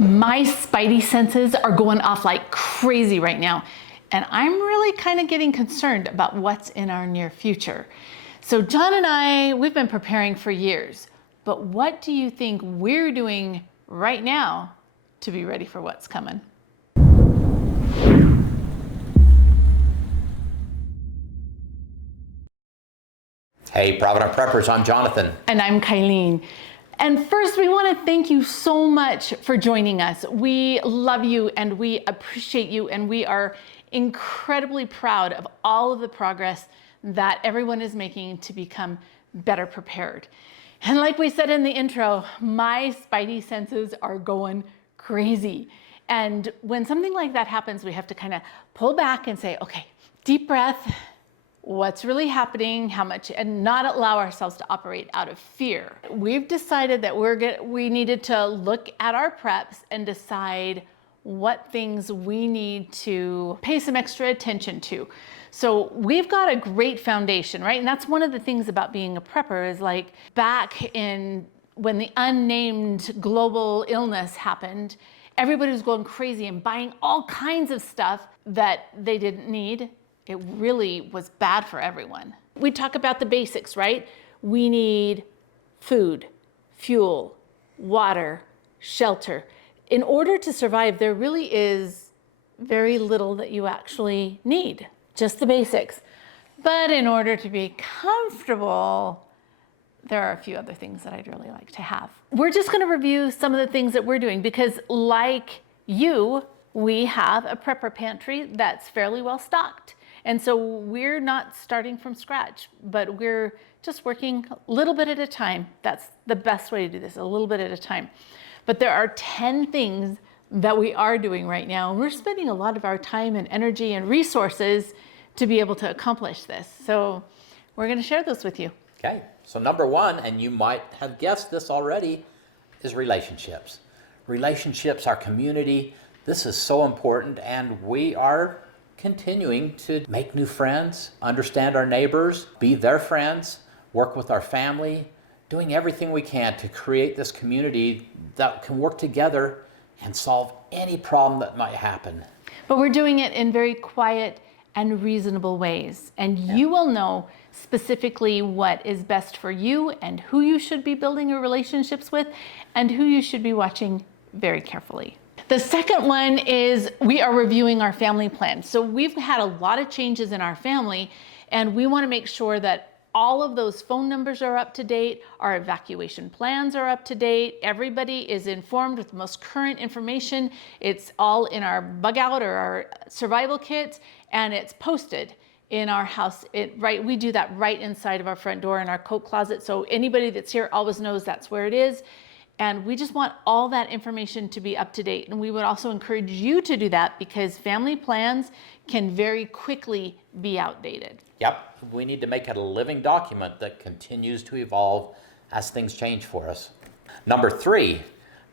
My spidey senses are going off like crazy right now, and I'm really kind of getting concerned about what's in our near future. So John and I, we've been preparing for years, but what do you think we're doing right now to be ready for what's coming? Hey, Provident Preppers, I'm Jonathan. And I'm Kylene. And first, we want to thank you so much for joining us. We love you and we appreciate you, and we are incredibly proud of all of the progress that everyone is making to become better prepared. And like we said in the intro, my spidey senses are going crazy. And when something like that happens, we have to kind of pull back and say, okay, deep breath. What's really happening, how much, and not allow ourselves to operate out of fear. We've decided that we needed to look at our preps and decide what things we need to pay some extra attention to. So we've got a great foundation, right? And that's one of the things about being a prepper is like back in when the unnamed global illness happened, everybody was going crazy and buying all kinds of stuff that they didn't need. It really was bad for everyone. We talk about the basics, right? We need food, fuel, water, shelter. In order to survive, there really is very little that you actually need, just the basics. But in order to be comfortable, there are a few other things that I'd really like to have. We're just going to review some of the things that we're doing because, like you, we have a prepper pantry that's fairly well stocked. And so we're not starting from scratch, but we're just working a little bit at a time. That's the best way to do this, a little bit at a time. But there are 10 things that we are doing right now, and we're spending a lot of our time and energy and resources to be able to accomplish this. So we're going to share those with you. Okay, so number one, and you might have guessed this already, is relationships. Relationships, our community, this is so important, and we are continuing to make new friends, understand our neighbors, be their friends, work with our family, doing everything we can to create this community that can work together and solve any problem that might happen. But we're doing it in very quiet and reasonable ways. And you will know specifically what is best for you and who you should be building your relationships with and who you should be watching very carefully. The second one is we are reviewing our family plan. So we've had a lot of changes in our family, and we want to make sure that all of those phone numbers are up to date, our evacuation plans are up to date, everybody is informed with the most current information. It's all in our bug out or our survival kit, and it's posted in our house. We do that right inside of our front door in our coat closet, so anybody that's here always knows that's where it is. And we just want all that information to be up to date. And we would also encourage you to do that because family plans can very quickly be outdated. Yep, we need to make it a living document that continues to evolve as things change for us. Number three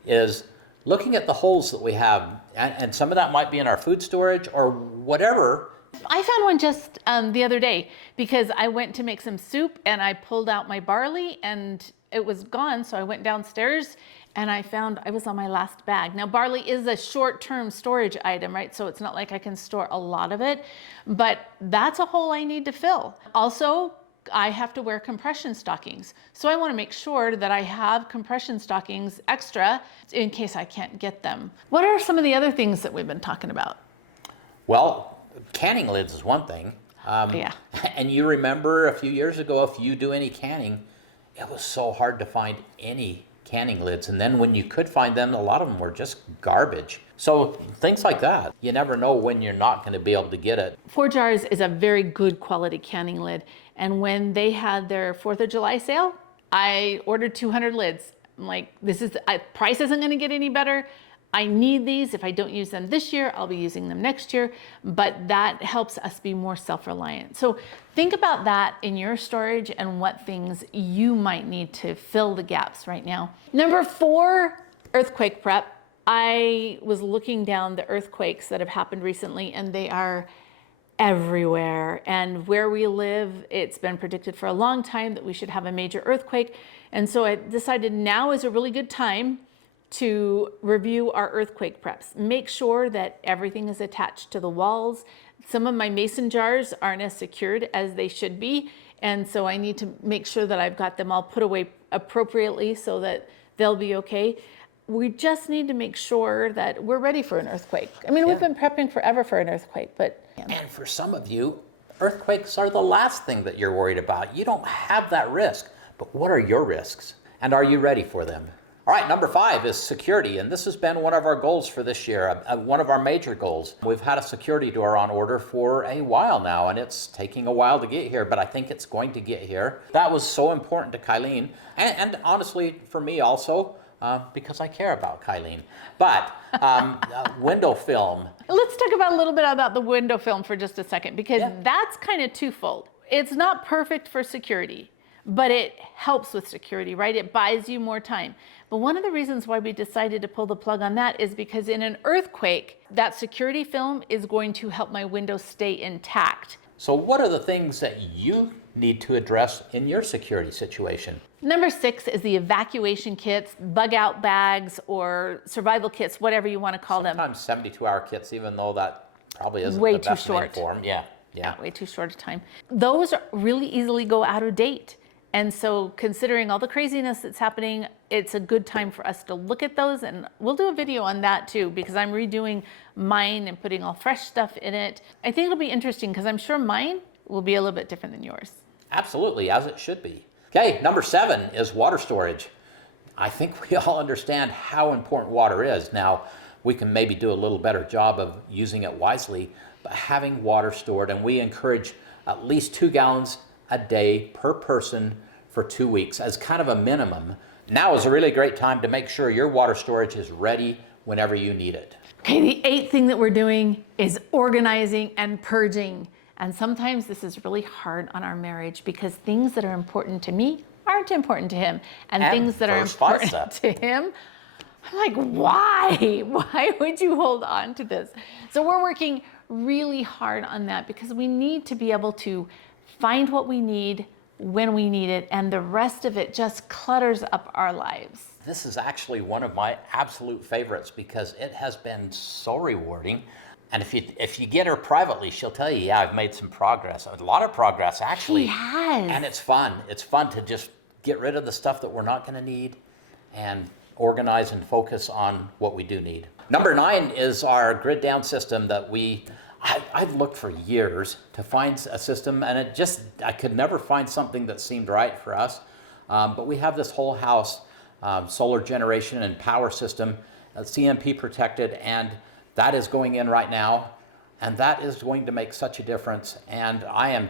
is looking at the holes that we have, and some of that might be in our food storage or whatever. I found one just the other day because I went to make some soup and I pulled out my barley and it was gone. So I went downstairs and I found I was on my last bag. Now, barley is a short-term storage item, right? So it's not like I can store a lot of it, but that's a hole I need to fill. Also, I have to wear compression stockings. So I want to make sure that I have compression stockings extra in case I can't get them. What are some of the other things that we've been talking about? Well, canning lids is one thing. Yeah. And you remember a few years ago, if you do any canning, it was so hard to find any canning lids. And then when you could find them, a lot of them were just garbage. So things like that, you never know when you're not going to be able to get it. 4 Jars is a very good quality canning lid. And when they had their 4th of July sale, I ordered 200 lids. I'm like, price isn't going to get any better. I need these. If I don't use them this year, I'll be using them next year, but that helps us be more self-reliant. So think about that in your storage and what things you might need to fill the gaps right now. Number 4, earthquake prep. I was looking down the earthquakes that have happened recently, and they are everywhere. And where we live, it's been predicted for a long time that we should have a major earthquake. And so I decided now is a really good time to review our earthquake preps. Make sure that everything is attached to the walls. Some of my mason jars aren't as secured as they should be, and so I need to make sure that I've got them all put away appropriately so that they'll be okay. We just need to make sure that we're ready for an earthquake. I mean, we've been prepping forever for an earthquake, but... And for some of you, earthquakes are the last thing that you're worried about. You don't have that risk, but what are your risks? And are you ready for them? All right, number 5 is security, and this has been one of our goals for this year, one of our major goals. We've had a security door on order for a while now, and it's taking a while to get here, but I think it's going to get here. That was so important to Kylene, and honestly for me also, because I care about Kylene. But window film. Let's talk about a little bit about the window film for just a second, because that's kind of twofold. It's not perfect for security, but it helps with security, right? It buys you more time. But one of the reasons why we decided to pull the plug on that is because in an earthquake, that security film is going to help my windows stay intact. So what are the things that you need to address in your security situation? Number 6 is the evacuation kits, bug out bags, or survival kits, whatever you want to call them. Sometimes 72-hour kits, even though that probably isn't way the too best short. name for them. Yeah. Way too short a time. Those really easily go out of date. And so considering all the craziness that's happening, it's a good time for us to look at those. And we'll do a video on that too, because I'm redoing mine and putting all fresh stuff in it. I think it'll be interesting because I'm sure mine will be a little bit different than yours. Absolutely, as it should be. Okay, number 7 is water storage. I think we all understand how important water is. Now, we can maybe do a little better job of using it wisely, but having water stored, and we encourage at least 2 gallons a day per person for 2 weeks as kind of a minimum. Now is a really great time to make sure your water storage is ready whenever you need it. Okay, the 8th thing that we're doing is organizing and purging. And sometimes this is really hard on our marriage because things that are important to me aren't important to him. And things that are important to him, I'm like, why? Why would you hold on to this? So we're working really hard on that because we need to be able to find what we need when we need it, and the rest of it just clutters up our lives. This is actually one of my absolute favorites because it has been so rewarding. And if you get her privately, she'll tell you, yeah, I've made some progress. A lot of progress, actually. She has. And it's fun. It's fun to just get rid of the stuff that we're not going to need and organize and focus on what we do need. Number 9 is our grid down system that I've looked for years to find a system, and I could never find something that seemed right for us. But we have this whole house solar generation and power system, CMP protected, and that is going in right now, and that is going to make such a difference. And I'm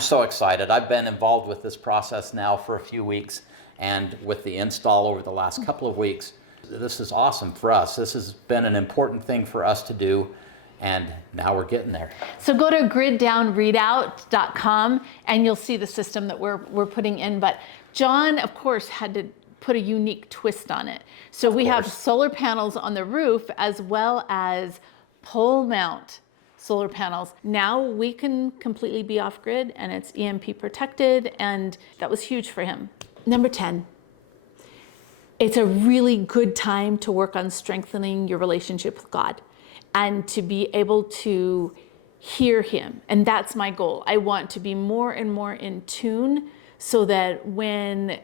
so excited. I've been involved with this process now for a few weeks, and with the install over the last couple of weeks. This is awesome for us. This has been an important thing for us to do, and now we're getting there. So go to griddownreadout.com and you'll see the system that we're putting in. But John, of course, had to put a unique twist on it. So we have solar panels on the roof as well as pole mount solar panels. Now we can completely be off grid and it's EMP protected, and that was huge for him. Number 10, it's a really good time to work on strengthening your relationship with God and to be able to hear him. And that's my goal. I want to be more and more in tune so that when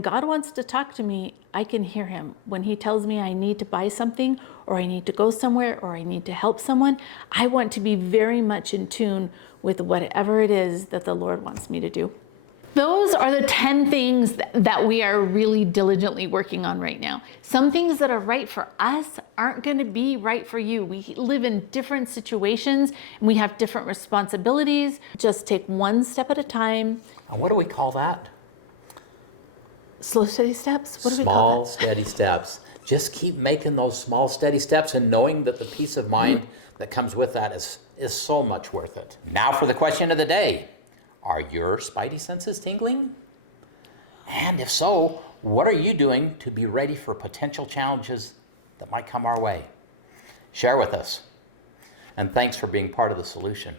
God wants to talk to me, I can hear him. When he tells me I need to buy something, or I need to go somewhere, or I need to help someone, I want to be very much in tune with whatever it is that the Lord wants me to do. Those are the 10 things that we are really diligently working on right now. Some things that are right for us aren't going to be right for you. We live in different situations and we have different responsibilities. Just take one step at a time. And what do we call that? Slow, steady steps? What do we call Small, that? steady steps. Just keep making those small, steady steps and knowing that the peace of mind that comes with that is so much worth it. Now for the question of the day. Are your spidey senses tingling? And if so, what are you doing to be ready for potential challenges that might come our way? Share with us. And thanks for being part of the solution.